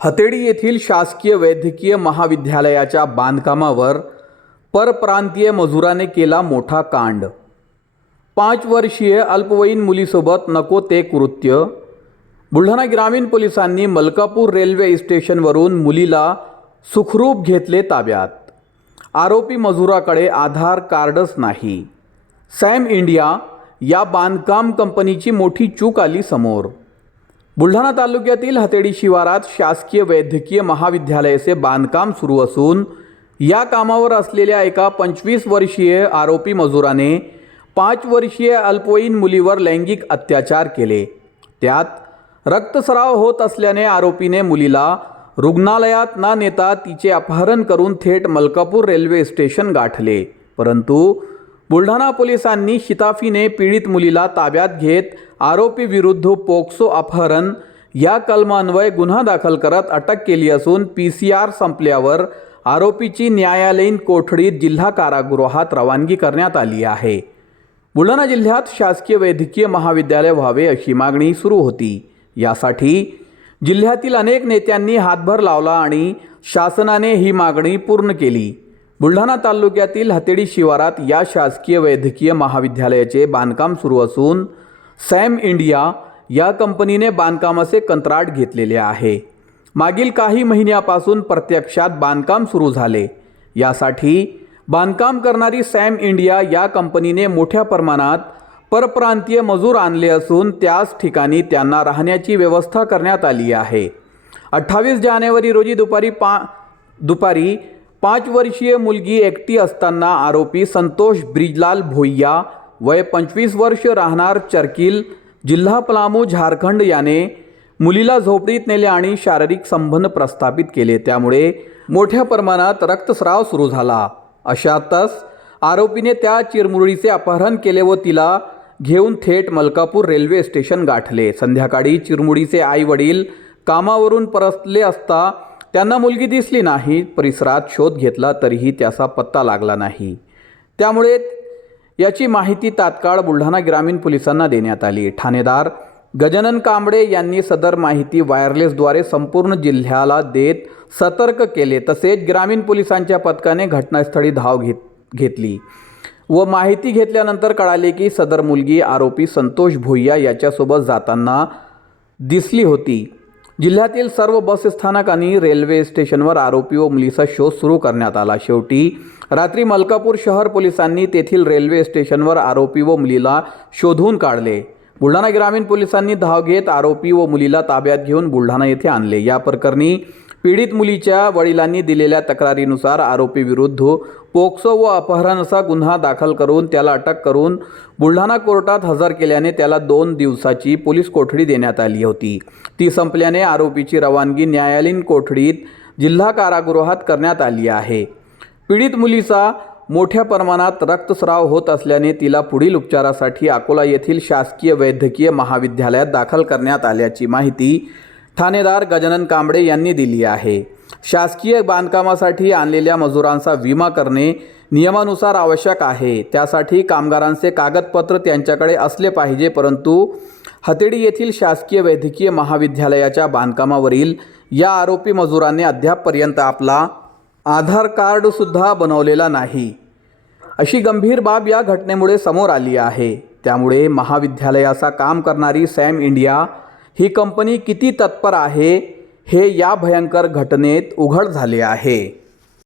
हतेडी येथील शासकीय वैद्यकीय महाविद्यालयाच्या बांधकामावर परप्रांतीय मजुराने केला मोठा कांड। 5 वर्षीय अल्पवयीन मुलीसोबत नको ते कृत्य। बुलढाणा ग्रामीण पोलिसांनी मलकापूर रेल्वे स्टेशनवरून मुलीला सुखरूप घेतले ताब्यात। आरोपी मजुराकडे आधार कार्डच नाही। सॅम इंडिया या बांधकाम कंपनीची मोठी चूक आली समोर। बुलढाणा तालुक्यातील हतेडी शिवारात शासकीय वैद्यकीय महाविद्यालयाचे बांधकाम सुरू असून या कामावर असलेल्या एका 25 वर्षीय आरोपी मजुराने 5 वर्षीय अल्पवयीन मुलीवर लैंगिक अत्याचार केले। त्यात रक्तस्राव होत असल्याने आरोपीने मुलीला रुग्णालयात न नेता तिचे अपहरण करून थेट मलकापूर रेल्वे स्टेशन गाठले। परंतु बुलढाणा पोलिसांनी शिताफीने पीडित मुलीला ताब्यात घेत आरोपी विरुद्ध पोक्सो अपहरण या कलमान्वये गुन्हा दाखल करत अटक केली असून PCR संपल्यावर आरोपीची न्यायालयीन कोठडीत जिल्हा कारागृहात रवानगी करण्यात आली आहे। बुलढाणा जिल्ह्यात शासकीय वैद्यकीय महाविद्यालय व्हावे अशी मागणी सुरू होती। यासाठी जिल्ह्यातील अनेक नेत्यांनी हातभार लावला आणि शासनाने ही मागणी पूर्ण केली। बुलढाणा तालुक्यातील हतेडी शिवारात या शासकीय वैद्यकीय महाविद्यालयाचे बांधकाम सुरू असून सॅम इंडिया या कंपनीने बांधकामाचे कंत्राट घेतलेले आहे। मागील काही महिन्यापासून प्रत्यक्षात बांधकाम सुरू झाले। यासाठी बांधकाम करणारी सॅम इंडिया या कंपनीने मोठ्या प्रमाणात परप्रांतीय मजूर आणले असून त्याच ठिकाणी त्यांना राहण्याची व्यवस्था करण्यात आली आहे। 28 जानेवारी रोजी दुपारी 5 वर्षीय मुलगी एकटी असताना आरोपी संतोष ब्रिजलाल भोईया वय 25 वर्ष राहणार चरकिल जिल्हा पलामू झारखंड याने मुलीला झोपडीत नेले आणि शारीरिक संबंध प्रस्थापित केले। त्यामुळे मोठ्या प्रमाणात रक्तस्राव सुरू झाला। अशातच आरोपीने त्या चिरमुलीचे अपहरण केले व तिला घेऊन थेट मलकापूर रेल्वे स्टेशन गाठले। संध्याकाळी चिरमुलीचे आई वडील कामावरून परतले असता त्यांना मुलगी दिसली नाही। परिसरात शोध घेतला तरीही त्याचा पत्ता लागला नाही। त्यामुळे याची माहिती तात्काळ बुलढाणा ग्रामीण पोलिसांना देण्यात आली। ठाणेदार गजानन कांबळे यांनी सदर माहिती वायरलेसद्वारे संपूर्ण जिल्ह्याला देत सतर्क केले। तसेच ग्रामीण पोलिसांच्या पथकाने घटनास्थळी धाव घेतली व माहिती घेतल्यानंतर कळाले की सदर मुलगी आरोपी संतोष भोईया याच्यासोबत जाताना दिसली होती। जिल्ह्यातील सर्व बस स्थानक आणि रेल्वे स्टेशनवर आरोपी व मुलीचा शोध सुरू करण्यात आला। शेवटी रात्री मलकापूर शहर पोलिसांनी तेथील रेल्वे स्टेशनवर आरोपी व मुलीला शोधून काढले। बुलढाणा ग्रामीण पोलिसांनी धाव घेत आरोपी व मुलीला ताब्यात घेऊन बुलढाणा येथे आणले। या प्रकरणी पीडित मुलीच्या वडिलांनी दिलेल्या तक्रारीनुसार आरोपी विरुद्ध पोक्सो व अपहरणाचा गुन्हा दाखल करून त्याला अटक करून बुलढाणा कोर्टात हजर केल्याने त्याला 2 दिवसाची पोलीस कोठडी देण्यात आली होती। ती संपल्याने आरोपीची रवानगी न्यायालयीन कोठडीत जिल्हा कारागृहात करण्यात आली आहे। पीडित मुलीचा मोठ्या प्रमाणात रक्तस्राव होत असल्याने तिला पुढील उपचारासाठी अकोला येथील शासकीय वैद्यकीय महाविद्यालयात दाखल करण्यात आल्याची माहिती ठाणेदार गजानन कांबळे यांनी दिली आहे। शासकीय बांधकामासाठी आणलेल्या मजुरांचा विमा करणे नियमानुसार आवश्यक आहे। त्यासाठी कामगारांचे कागदपत्र त्यांच्याकडे असले पाहिजे। परंतु हतेडी येथील शासकीय वैद्यकीय महाविद्यालयाच्या बांधकामावरील या आरोपी मजुरांनी अद्यापपर्यंत आपला आधार कार्ड सुद्धा बनवलेला नाही। अशी गंभीर बाब या घटनेमुळे समोर आली आहे। त्यामुळे महाविद्यालयाचा काम करणारी सॅम इंडिया ही कंपनी किती तत्पर आहे हे या भयंकर घटनेत उघड झाले आहे।